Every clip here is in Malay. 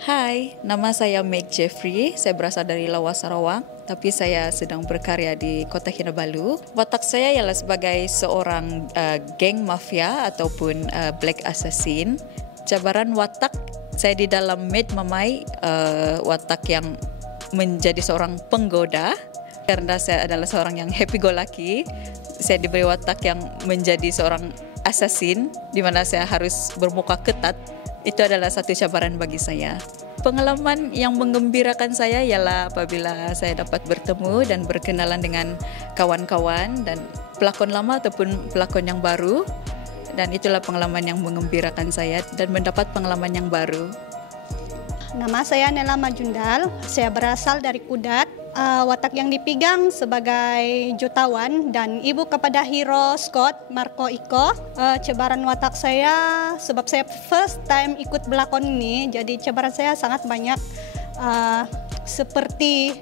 Hai, nama saya Meg Jeffrey. Saya berasal dari Lawas, Sarawak, tapi saya sedang berkarya di Kota Kinabalu. Watak saya ialah sebagai seorang geng mafia ataupun black assassin. Cabaran watak saya di dalam Med Mamai, watak yang menjadi seorang penggoda. Karena saya adalah seorang yang happy go lucky, saya diberi watak yang menjadi seorang assassin, di mana saya harus bermuka ketat. Itu adalah satu cabaran bagi saya. Pengalaman yang menggembirakan saya ialah apabila saya dapat bertemu dan berkenalan dengan kawan-kawan dan pelakon lama ataupun pelakon yang baru. Dan itulah pengalaman yang menggembirakan saya dan mendapat pengalaman yang baru. Nama saya Nela Majundal, saya berasal dari Kudat. Watak yang dipegang sebagai jutawan dan ibu kepada hero Scott Marco Iko. Cabaran watak saya sebab saya first time ikut berlakon ini, jadi cabaran saya sangat banyak, seperti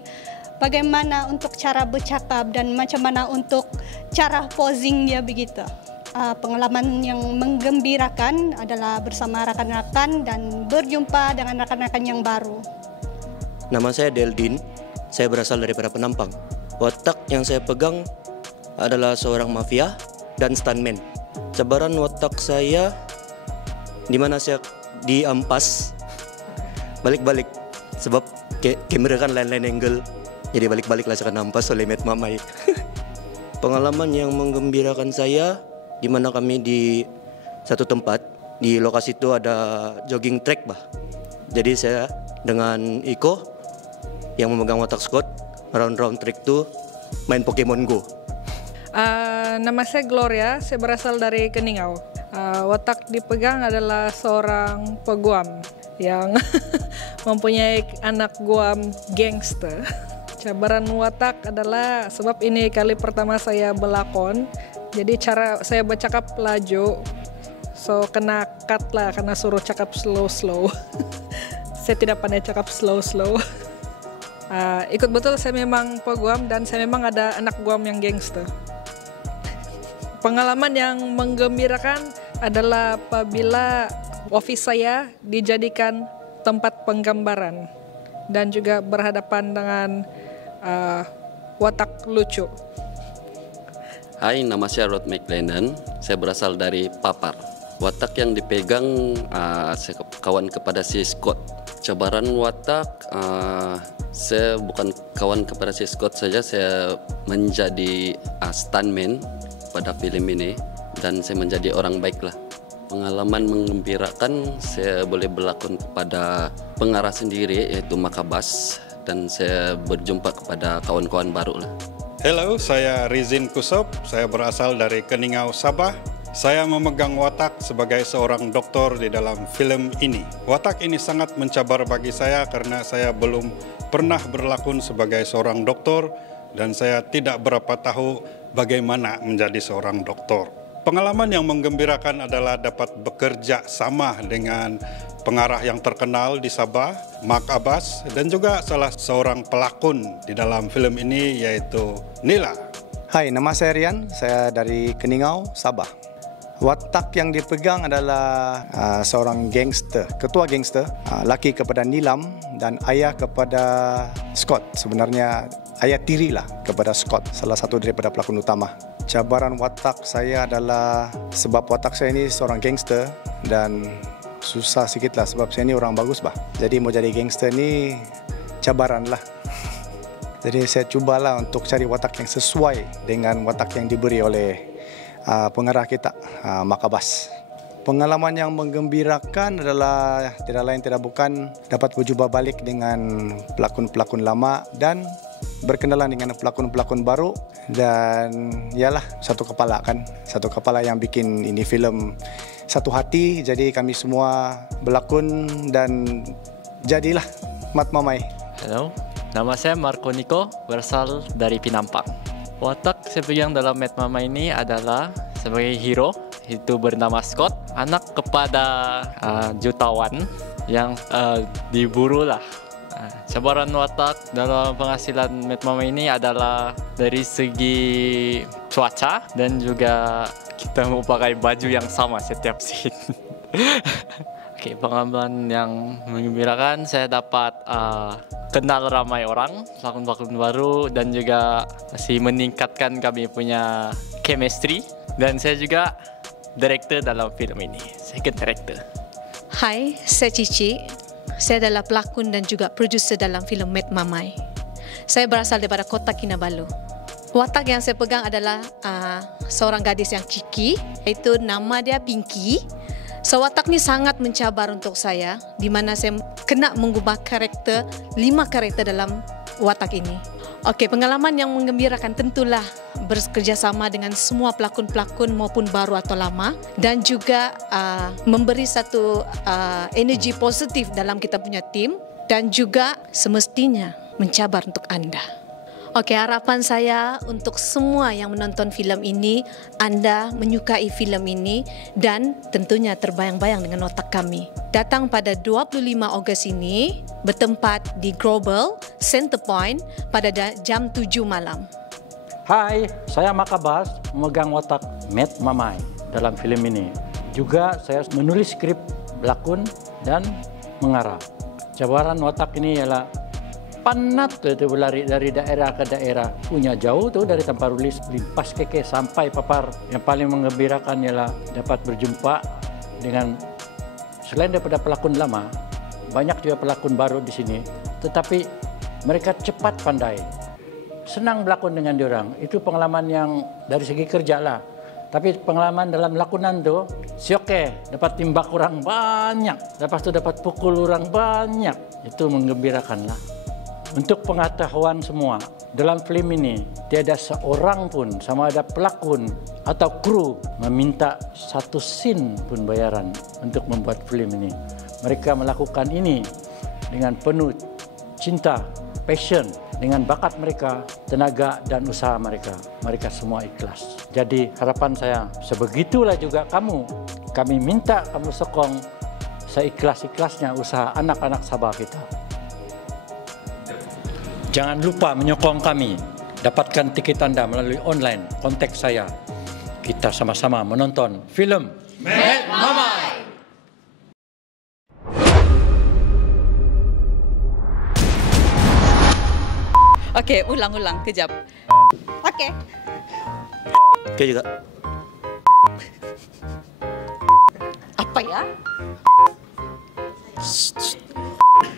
bagaimana untuk cara bercakap dan macam mana untuk cara posing dia begitu. Pengalaman yang menggembirakan adalah bersama rakan-rakan dan berjumpa dengan rakan-rakan yang baru. Nama saya Deldin, saya berasal daripada Penampang. Watak yang saya pegang adalah seorang mafia dan stuntman. Cabaran watak saya di mana saya diampas balik-balik sebab kamera kan lain-lain angle, jadi balik-balik lah saya nampas oleh Med Mamai. Pengalaman yang menggembirakan saya di mana kami di satu tempat, di lokasi itu ada jogging track bah. Jadi saya dengan Iko yang memegang watak Scott, round track itu main Pokemon Go. Nama saya Gloria, saya berasal dari Keningau. Watak dipegang adalah seorang peguam yang mempunyai anak guam gangster. Cabaran watak adalah sebab ini kali pertama saya berlakon, jadi cara saya bercakap laju, so kena cut lah karena suruh cakap slow. Saya tidak pandai cakap slow. Ikut betul saya memang peguam dan saya memang ada anak guam yang gangster. Pengalaman yang menggembirakan adalah apabila office saya dijadikan tempat penggambaran dan juga berhadapan dengan watak lucu. Hai, nama saya Rod McLennan, saya berasal dari Papar. Watak yang dipegang saya kawan kepada si Scott. Cabaran watak, saya bukan kawan kepada si Scott saja, saya menjadi stuntman pada film ini dan saya menjadi orang baik lah. Pengalaman menggembirakan, saya boleh berlakon kepada pengarah sendiri yaitu Makabas dan saya berjumpa kepada kawan-kawan baru lah. Hello, saya Rizin Kusop, saya berasal dari Keningau, Sabah. Saya memegang watak sebagai seorang doktor di dalam film ini. Watak ini sangat mencabar bagi saya karena saya belum pernah berlakon sebagai seorang doktor dan saya tidak berapa tahu bagaimana menjadi seorang doktor. Pengalaman yang menggembirakan adalah dapat bekerja sama dengan pengarah yang terkenal di Sabah, Mark Abbas, dan juga salah seorang pelakon di dalam film ini yaitu Nila. Hai, nama saya Rian, saya dari Keningau, Sabah. Watak yang dipegang adalah seorang gangster, ketua gangster, laki kepada Nilam dan ayah kepada Scott. Sebenarnya ayah tiri lah kepada Scott, salah satu daripada pelakon utama. Cabaran watak saya adalah sebab watak saya ini seorang gangster dan susah sikit lah sebab saya ini orang bagus bah. Jadi mau jadi gangster ni cabaran lah. Jadi saya cubalah untuk cari watak yang sesuai dengan watak yang diberi oleh pengarah kita, Makabas. Pengalaman yang menggembirakan adalah tidak lain tidak bukan dapat berjumpa balik dengan pelakon-pelakon lama dan berkenalan dengan pelakon-pelakon baru dan ialah satu kepala yang bikin ini film satu hati. Jadi kami semua berlakon dan jadilah Mat Mamai. Halo, nama saya Marco Niko, berasal dari Penampang. Watak saya pegang dalam Med Mamai ini adalah sebagai hero, itu bernama Scott, anak kepada jutawan yang diburu lah. Cabaran watak dalam penghasilan Med Mamai ini adalah dari segi cuaca dan juga kita mau pakai baju yang sama setiap scene. Oke, pengalaman yang menggembirakan, saya dapat kenal ramai orang, pelakon-pelakon baru, dan juga masih meningkatkan kami punya chemistry. Dan saya juga director dalam film ini, second director. Hai, saya Cici. Saya adalah pelakon dan juga produser dalam filem Met Mamai. Saya berasal daripada Kota Kinabalu. Watak yang saya pegang adalah seorang gadis yang ciki, iaitu nama dia Pinky. So, watak ni sangat mencabar untuk saya, di mana saya kena mengubah 5 karakter dalam watak ini. Okey, pengalaman yang menggembirakan tentulah bekerjasama dengan semua pelakon-pelakon maupun baru atau lama, dan juga memberi satu energi positif dalam kita punya tim, dan juga semestinya mencabar untuk anda. Okey, harapan saya untuk semua yang menonton filem ini, anda menyukai filem ini dan tentunya terbayang-bayang dengan watak kami. Datang pada 25 Ogos ini, bertempat di Global Center Point pada jam 7 malam. Hai, saya Makabas, memegang watak Met Mamai dalam filem ini. Juga saya menulis skrip, berlakon dan mengarah. Cabaran watak ini ialah penat tu berlari dari daerah ke daerah, punya jauh tu dari Tamparulis limpas keke sampai Papar. Yang paling menggembirakan ialah dapat berjumpa dengan, selain daripada pelakon lama, banyak juga pelakon baru di sini, tetapi mereka cepat pandai, senang berlakon dengan diorang. Itu pengalaman yang dari segi kerja lah. Tapi pengalaman dalam lakonan tu, sioke, dapat timbak orang banyak, lepas tu dapat pukul orang banyak. Itu menggembirakan lah. Untuk pengetahuan semua, dalam film ini tiada seorang pun, sama ada pelakon atau kru, meminta satu sen pun bayaran untuk membuat film ini. Mereka melakukan ini dengan penuh cinta, passion, dengan bakat mereka, tenaga dan usaha mereka. Mereka semua ikhlas. Jadi harapan saya, sebegitulah juga kamu. Kami minta kamu sokong seikhlas-ikhlasnya usaha anak-anak Sabah kita. Jangan lupa menyokong kami. Dapatkan tiket anda melalui online. Kontak saya. Kita sama-sama menonton film Met Mamai. Okey, ulang-ulang kejap. Okey. Oke juga. Apa ya?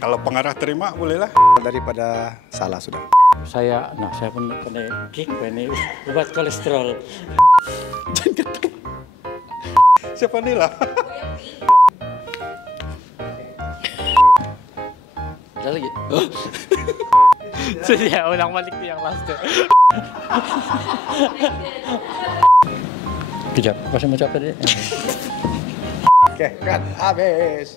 Kalau pengarah terima, bolehlah. Daripada salah sudah. Saya pun pandai kick, ini obat kolesterol. Siapa ni lah? Ada lagi? Sudah, ulang balik tu yang last tu. Kejap, pasal macam apa dia? Okey, kan habis.